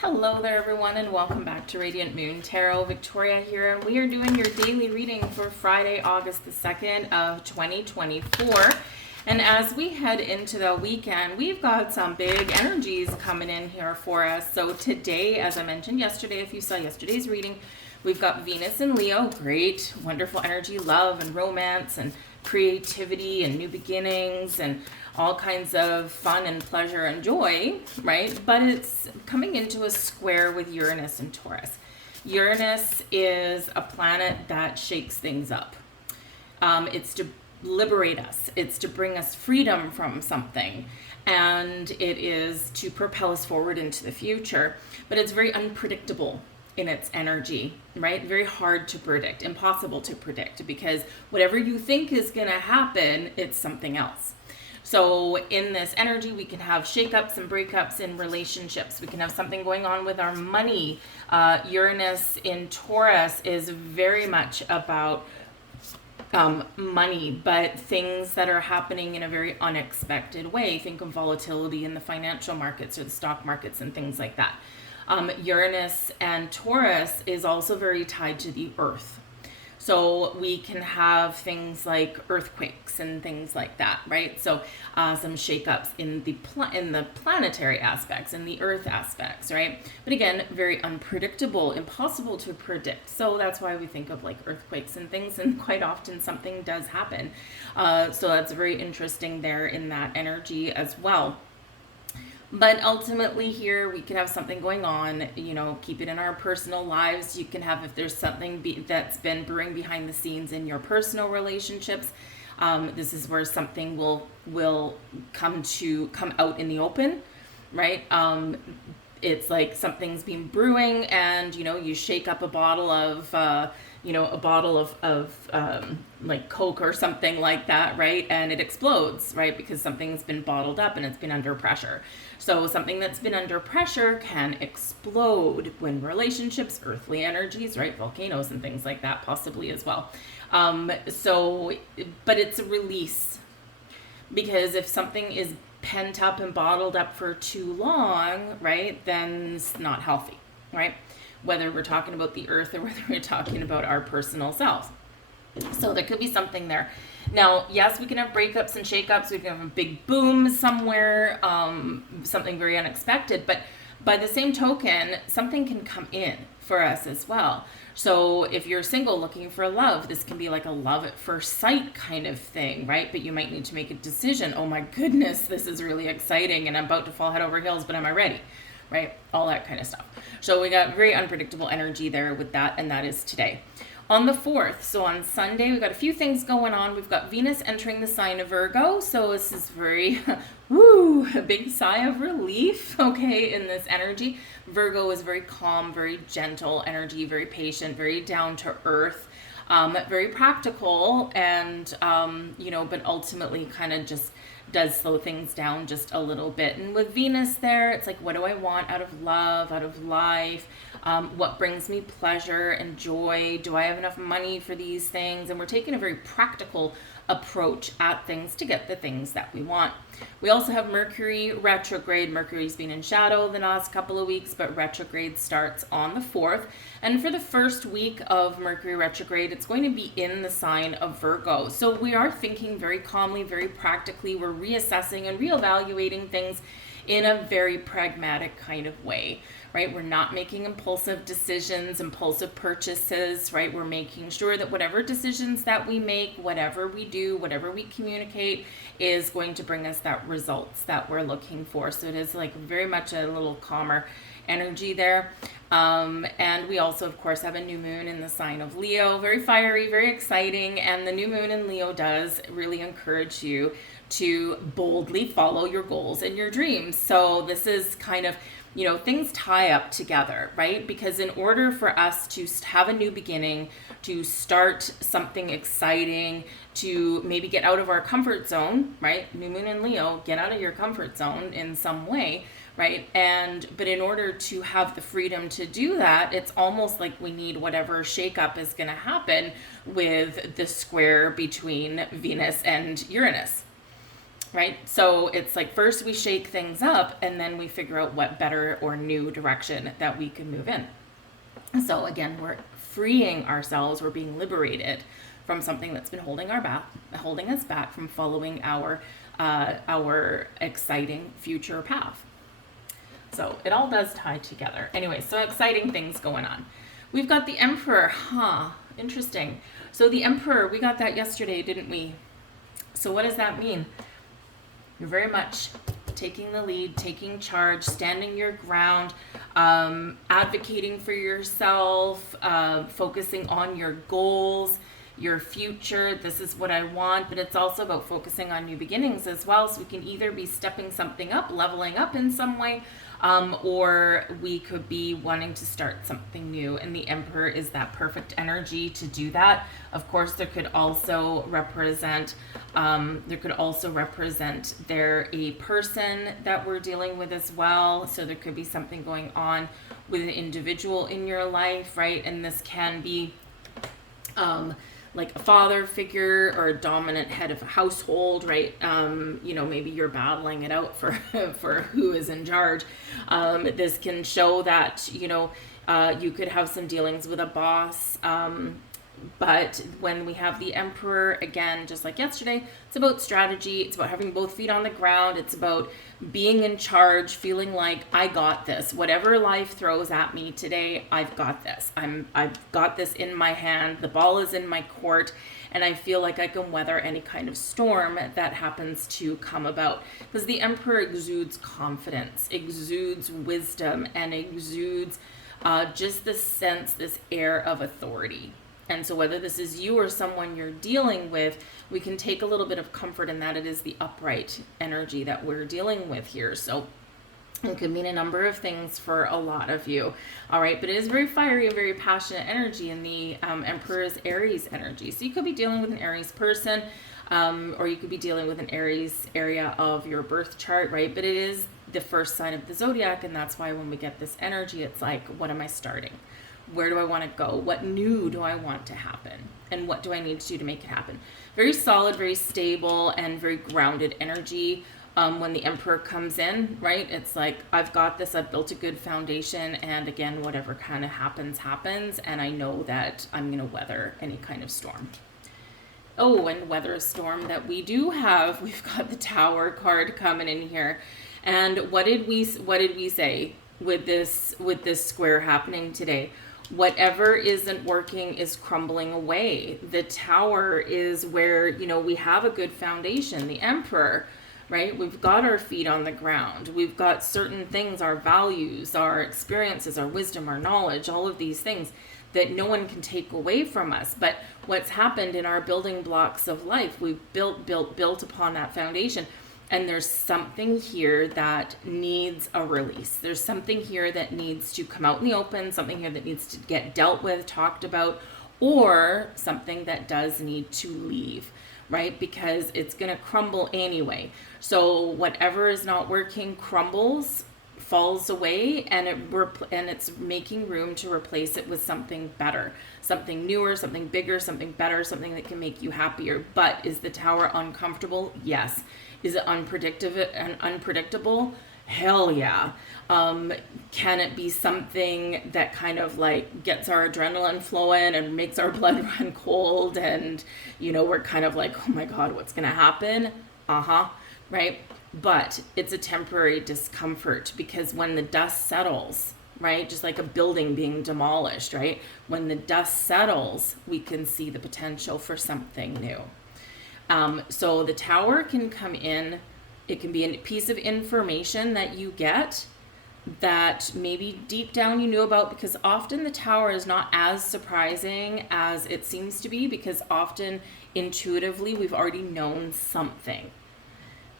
Hello there everyone, and welcome back to Radiant Moon Tarot. Victoria here, and we are doing your daily reading for Friday, August the 2nd of 2024. And as we head into the weekend, we've got some big energies coming in here for us. So today, as I mentioned yesterday, if you saw yesterday's reading, we've got Venus and Leo. Great, wonderful energy, love and romance and creativity and new beginnings and all kinds of fun and pleasure and joy, right? But it's coming into a square with Uranus and Taurus. Uranus is a planet that shakes things up. It's to liberate us. It's to bring us freedom from something. And it is to propel us forward into the future. But it's very unpredictable in its energy, right? Very hard to predict, impossible to predict, because whatever you think is going to happen, it's something else. So in this energy, we can have shakeups and breakups in relationships. We can have something going on with our money. Uranus in Taurus is very much about money, but things that are happening in a very unexpected way. Think of volatility in the financial markets or the stock markets and things like that. Uranus and Taurus is also very tied to the earth. So we can have things like earthquakes and things like that, right? So some shakeups in the planetary aspects and the earth aspects, right? But again, very unpredictable, impossible to predict. So that's why we think of like earthquakes and things, and quite often something does happen. So that's very interesting there in that energy as well. But ultimately here, we can have something going on, keep it in our personal lives. You can have, if there's something that's been brewing behind the scenes in your personal relationships, this is where something will come out in the open, right? It's like something's been brewing, and, you shake up a bottle of, like Coke or something like that, right? And it explodes, right? Because something's been bottled up and it's been under pressure. So something that's been under pressure can explode when relationships, earthly energies, right? Volcanoes and things like that possibly as well. But it's a release, because if something is pent up and bottled up for too long, right, then it's not healthy, right? Whether we're talking about the earth or whether we're talking about our personal selves. So there could be something there. Now, yes, we can have breakups and shakeups. We can have a big boom somewhere, something very unexpected. But by the same token, something can come in for us as well. So if you're single looking for love, this can be like a love at first sight kind of thing, right? But you might need to make a decision. Oh my goodness, this is really exciting and I'm about to fall head over heels, but am I ready? Right? All that kind of stuff. So we got very unpredictable energy there with that, and that is today. On the 4th, so on Sunday, we've got a few things going on. We've got Venus entering the sign of Virgo, so this is very, a big sigh of relief, okay, in this energy. Virgo is very calm, very gentle energy, very patient, very down to earth, very practical, and, but ultimately kind of just does slow things down just a little bit. And with Venus there, it's like, what do I want out of love, out of life? What brings me pleasure and joy? Do I have enough money for these things? And we're taking a very practical approach at things to get the things that we want. We also have Mercury retrograde. Mercury's been in shadow the last couple of weeks, but retrograde starts on the 4th. And for the first week of Mercury retrograde, it's going to be in the sign of Virgo. So we are thinking very calmly, very practically. We're reassessing and reevaluating things in a very pragmatic kind of way, right? We're not making impulsive decisions, impulsive purchases, right? We're making sure that whatever decisions that we make, whatever we do, whatever we communicate is going to bring us that results that we're looking for. So it is like very much a little calmer energy there. And we also, of course, have a new moon in the sign of Leo, very fiery, very exciting. And the new moon in Leo does really encourage you to boldly follow your goals and your dreams. So this is kind of, things tie up together, right? Because in order for us to have a new beginning, to start something exciting, to maybe get out of our comfort zone, right? New moon in Leo, get out of your comfort zone in some way, right? But in order to have the freedom to do that, it's almost like we need whatever shakeup is going to happen with the square between Venus and Uranus. right? So it's like first we shake things up and then we figure out what better or new direction that we can move in. So again, we're freeing ourselves, we're being liberated from something that's been holding us back from following our exciting future path. So it all does tie together. Anyway, so exciting things going on. We've got the Emperor. Interesting. So the Emperor, we got that yesterday, didn't we? So what does that mean? You're very much taking the lead, taking charge, standing your ground, advocating for yourself, focusing on your goals, your future. This is what I want, but it's also about focusing on new beginnings as well. So we can either be stepping something up, leveling up in some way, or we could be wanting to start something new. And the Emperor is that perfect energy to do that. Of course, there could also represent there a person that we're dealing with as well. So there could be something going on with an individual in your life, right? And this can be like a father figure or a dominant head of a household, right? Maybe you're battling it out for for who is in charge. This can show that, you could have some dealings with a boss. But when we have the Emperor, again, just like yesterday, it's about strategy. It's about having both feet on the ground. It's about being in charge, feeling like I got this. Whatever life throws at me today, I've got this. I've got this in my hand. The ball is in my court, and I feel like I can weather any kind of storm that happens to come about. Because the Emperor exudes confidence, exudes wisdom, and exudes just this sense, this air of authority. And so whether this is you or someone you're dealing with, we can take a little bit of comfort in that it is the upright energy that we're dealing with here. So it could mean a number of things for a lot of you. All right, but it is very fiery and very passionate energy, and the Emperor is Aries energy. So you could be dealing with an Aries person, or you could be dealing with an Aries area of your birth chart, right? But it is the first sign of the zodiac, and that's why when we get this energy, it's like, what am I starting? Where do I want to go? What new do I want to happen? And what do I need to do to make it happen? Very solid, very stable, and very grounded energy. When the Emperor comes in, right? It's like, I've got this, I've built a good foundation, and again, whatever kind of happens, and I know that I'm going to weather any kind of storm. Oh, and weather a storm that we do have. We've got the Tower card coming in here. And what did we say with this square happening today? Whatever isn't working is crumbling away. The Tower is where, we have a good foundation. The Emperor, right? We've got our feet on the ground. We've got certain things, our values, our experiences, our wisdom, our knowledge, all of these things that no one can take away from us. But what's happened in our building blocks of life, we've built upon that foundation. And there's something here that needs a release. There's something here that needs to come out in the open, something here that needs to get dealt with, talked about, or something that does need to leave, right? Because it's going to crumble anyway. So whatever is not working crumbles, falls away, and it's making room to replace it with something better, something newer, something bigger, something better, something that can make you happier. But is the Tower uncomfortable? Yes. Is it unpredictable? Hell yeah. Can it be something that kind of like gets our adrenaline flowing and makes our blood run cold, and we're kind of like, oh my God, what's gonna happen? Right? But it's a temporary discomfort, because when the dust settles, right, just like a building being demolished, right, when the dust settles, we can see the potential for something new. So the Tower can come in. It can be a piece of information that you get that maybe deep down you knew about, because often the Tower is not as surprising as it seems to be, because often intuitively we've already known something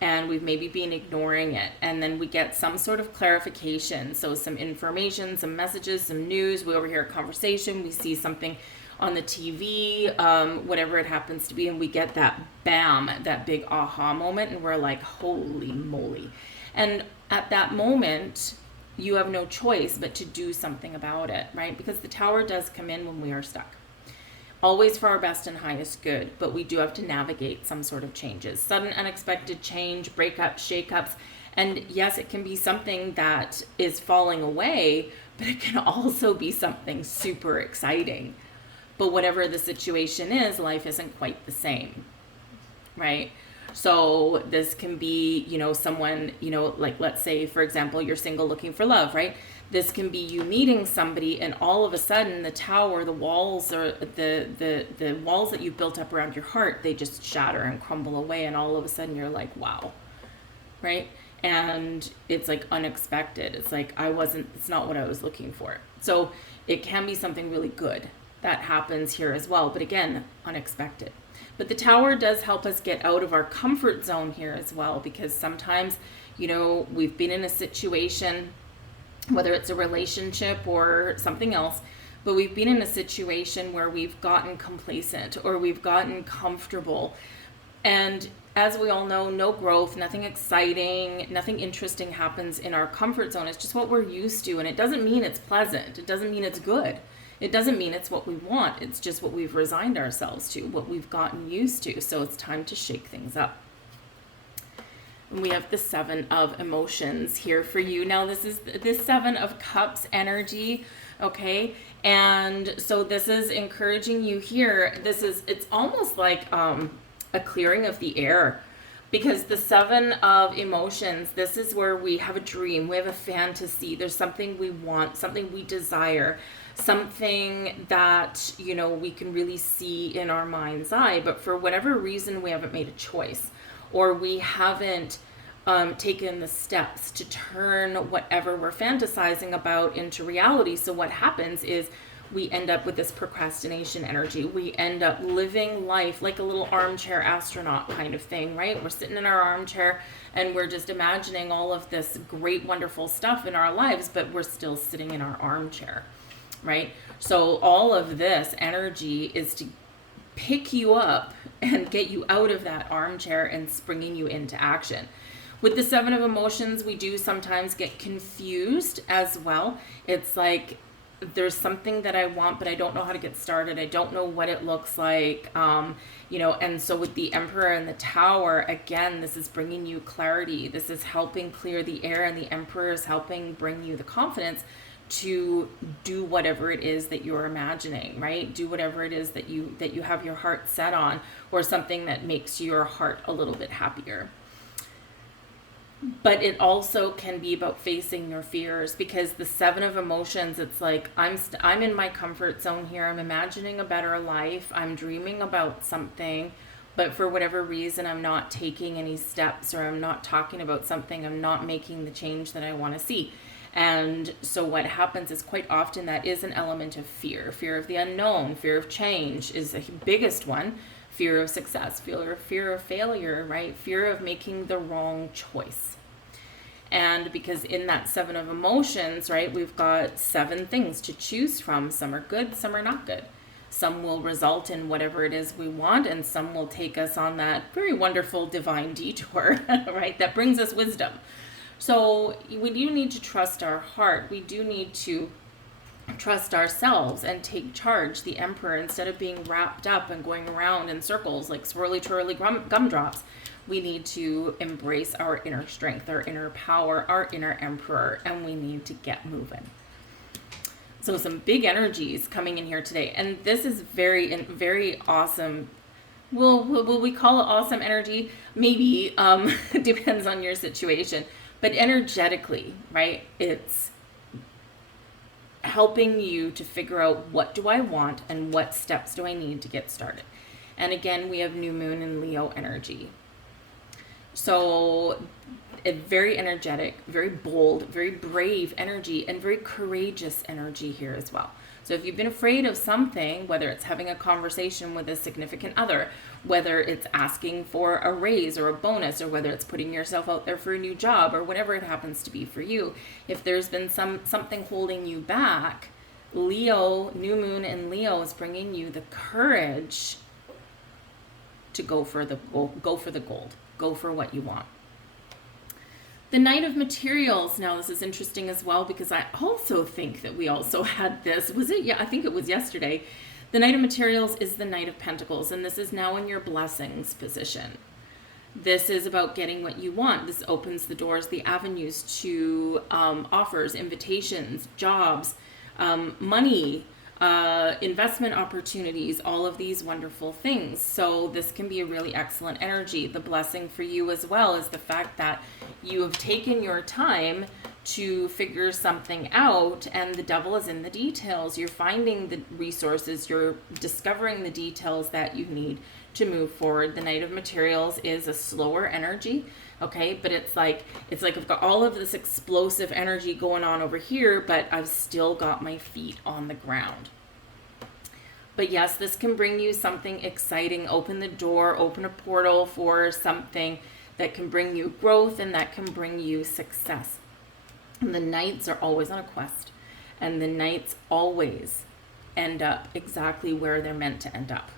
and we've maybe been ignoring it, and then we get some sort of clarification. So some information, some messages, some news, we overhear a conversation, we see something on the TV, whatever it happens to be, and we get that bam, that big aha moment, and we're like, holy moly. And at that moment, you have no choice but to do something about it, right? Because the Tower does come in when we are stuck. always for our best and highest good, but we do have to navigate some sort of changes, sudden unexpected change, breakups, shakeups. And yes, it can be something that is falling away, but it can also be something super exciting. But whatever the situation is, life isn't quite the same, right? So this can be, someone, like let's say, for example, you're single looking for love, right? This can be you meeting somebody and all of a sudden the tower, the walls, or the walls that you've built up around your heart, they just shatter and crumble away. And all of a sudden you're like, wow, right? And it's like unexpected. It's like, it's not what I was looking for. So it can be something really good that happens here as well. But again, unexpected. But the tower does help us get out of our comfort zone here as well, because sometimes, we've been in a situation, whether it's a relationship or something else, but we've been in a situation where we've gotten complacent or we've gotten comfortable. And as we all know, no growth, nothing exciting, nothing interesting happens in our comfort zone. It's just what we're used to. And it doesn't mean it's pleasant. It doesn't mean it's good. It doesn't mean it's what we want. It's just what we've resigned ourselves to, what we've gotten used to. So it's time to shake things up. And we have the 7 of emotions here for you. Now this is this 7 of cups energy, okay? And so this is encouraging you here. It's almost like a clearing of the air, because the 7 of emotions, this is where we have a dream, we have a fantasy, there's something we want, something we desire, something that, we can really see in our mind's eye, but for whatever reason, we haven't made a choice, or we haven't taken the steps to turn whatever we're fantasizing about into reality. So what happens is we end up with this procrastination energy. We end up living life like a little armchair astronaut kind of thing, right? We're sitting in our armchair and we're just imagining all of this great, wonderful stuff in our lives, but we're still sitting in our armchair, right? So all of this energy is to pick you up and get you out of that armchair and springing you into action. With the 7 of emotions, we do sometimes get confused as well. It's like, there's something that I want, but I don't know how to get started. I don't know what it looks like. And so with the Emperor and the Tower, again, this is bringing you clarity. This is helping clear the air, and the Emperor is helping bring you the confidence to do whatever it is that you're imagining, right? Do whatever it is that you have your heart set on, or something that makes your heart a little bit happier. But it also can be about facing your fears, because the 7 of emotions, it's like, I'm in my comfort zone here. I'm imagining a better life. I'm dreaming about something, but for whatever reason, I'm not taking any steps, or I'm not talking about something. I'm not making the change that I want to see. And so what happens is, quite often that is an element of fear. Fear of the unknown, fear of change is the biggest one. Fear of success, fear of failure, right? Fear of making the wrong choice. And because in that 7 of emotions, right, we've got 7 things to choose from. Some are good, some are not good. Some will result in whatever it is we want, and some will take us on that very wonderful divine detour, right, that brings us wisdom. So we do need to trust our heart. We do need to trust ourselves and take charge. The Emperor, instead of being wrapped up and going around in circles like swirly twirly gumdrops, we need to embrace our inner strength, our inner power, our inner Emperor, and we need to get moving. So some big energies coming in here today, and this is very awesome. Will we call it awesome energy? Maybe. Depends on your situation. But energetically, right? It's helping you to figure out, what do I want and what steps do I need to get started. And again, we have new moon and Leo energy. So a very energetic, very bold, very brave energy, and very courageous energy here as well. So if you've been afraid of something, whether it's having a conversation with a significant other, whether it's asking for a raise or a bonus, or whether it's putting yourself out there for a new job, or whatever it happens to be for you, if there's been something holding you back, Leo, new moon in Leo is bringing you the courage to go for the gold, go for what you want. The Knight of Materials. Now this is interesting as well, because I also think that we also had this, was it? Yeah, I think it was yesterday. The Knight of Materials is the Knight of Pentacles, and this is now in your blessings position. This is about getting what you want. This opens the doors, the avenues to offers, invitations, jobs, money, investment opportunities, all of these wonderful things. So this can be a really excellent energy. The blessing for you as well is the fact that you have taken your time to figure something out, and the devil is in the details. You're finding the resources, you're discovering the details that you need to move forward. The Knight of Materials is a slower energy, okay, but it's like I've got all of this explosive energy going on over here, but I've still got my feet on the ground. But yes, this can bring you something exciting. Open the door, open a portal for something that can bring you growth and that can bring you success. And the Knights are always on a quest, and the Knights always end up exactly where they're meant to end up.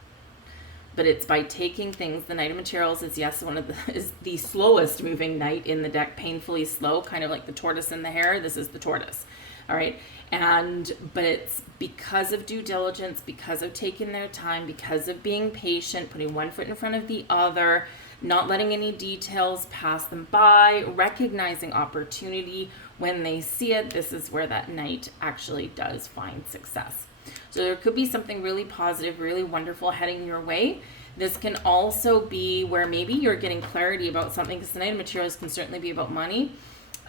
But it's by taking things. The Knight of Materials is, yes, is the slowest moving knight in the deck, painfully slow, kind of like the tortoise and the hare. This is the tortoise. All right. But it's because of due diligence, because of taking their time, because of being patient, putting one foot in front of the other, not letting any details pass them by, recognizing opportunity when they see it. This is where that knight actually does find success. So there could be something really positive, really wonderful heading your way. This can also be where maybe you're getting clarity about something, because the Knight of Materials can certainly be about money.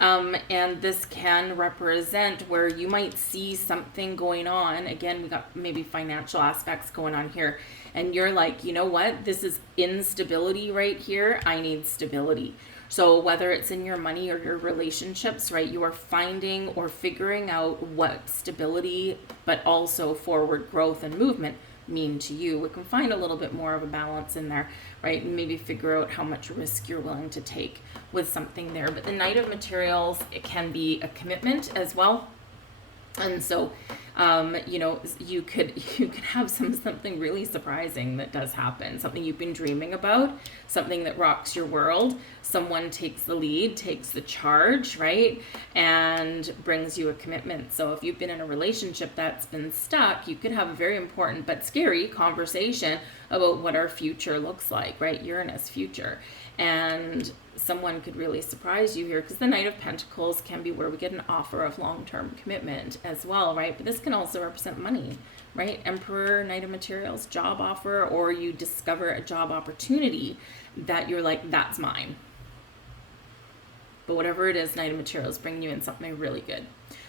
And this can represent where you might see something going on. Again, we got maybe financial aspects going on here. And you're like, you know what? This is instability right here. I need stability. So whether it's in your money or your relationships, right, you are finding or figuring out what stability, but also forward growth and movement mean to you. We can find a little bit more of a balance in there, right? And maybe figure out how much risk you're willing to take with something there. But the Knight of Materials, it can be a commitment as well. And so, you could have something really surprising that does happen, something you've been dreaming about, something that rocks your world. Someone takes the lead, takes the charge, right? And brings you a commitment. So if you've been in a relationship that's been stuck, you could have a very important but scary conversation about what our future looks like, right? Uranus future. And someone could really surprise you here, because the Knight of Pentacles can be where we get an offer of long-term commitment as well, right? But this can also represent money, right? Emperor, Knight of Materials, job offer, or you discover a job opportunity that you're like, that's mine. But whatever it is, Knight of Materials bring you in something really good.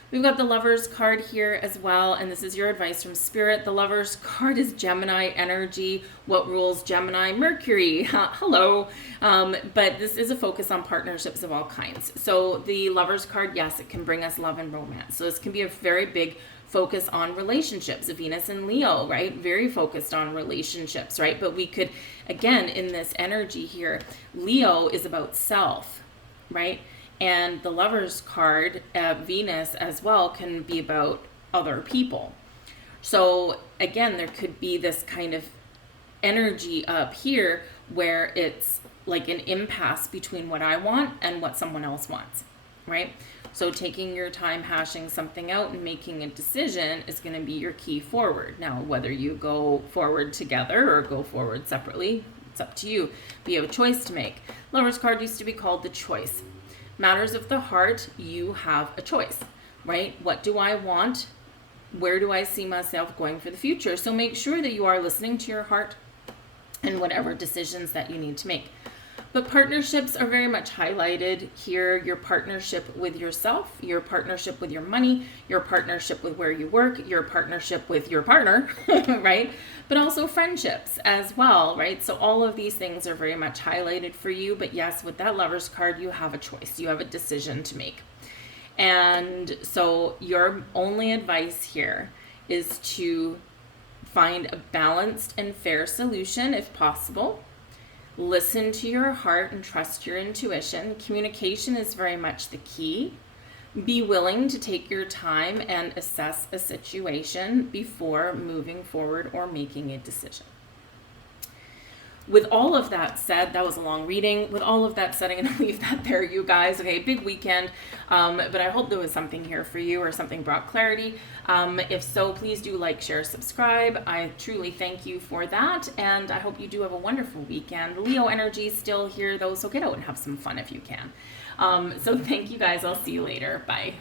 We've got the Lovers card here as well, and this is your advice from Spirit. The Lovers card is Gemini energy. What rules Gemini? Mercury. Hello. But this is a focus on partnerships of all kinds. So the Lovers card, yes, it can bring us love and romance. So this can be a very big focus on relationships. Venus and Leo, right? Very focused on relationships, right? But we could, again, in this energy here, Leo is about self, right? And the Lovers card, Venus as well, can be about other people. So again, there could be this kind of energy up here where it's like an impasse between what I want and what someone else wants, right? So taking your time hashing something out and making a decision is going to be your key forward. Now, whether you go forward together or go forward separately, it's up to you. But you have a choice to make. Lovers card used to be called the choice. Matters of the heart, you have a choice, right? What do I want? Where do I see myself going for the future? So make sure that you are listening to your heart and whatever decisions that you need to make. But partnerships are very much highlighted here. Your partnership with yourself, your partnership with your money, your partnership with where you work, your partnership with your partner, right? But also friendships as well, right? So all of these things are very much highlighted for you. But yes, with that Lovers card, you have a choice. You have a decision to make. And so your only advice here is to find a balanced and fair solution if possible. Listen to your heart and trust your intuition. Communication is very much the key. Be willing to take your time and assess a situation before moving forward or making a decision. with all of that said, that was a long reading. With all of that said, I'm going to leave that there, you guys. Okay, big weekend. But I hope there was something here for you or something brought clarity. If so, please do like, share, subscribe. I truly thank you for that. And I hope you do have a wonderful weekend. Leo energy is still here, though, so get out and have some fun if you can. So thank you guys. I'll see you later. Bye.